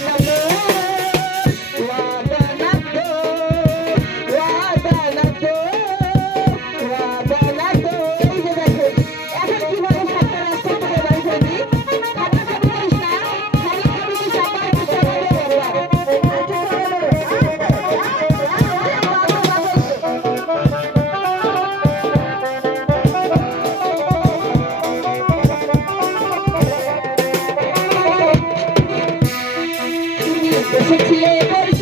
Thank you. এসেছে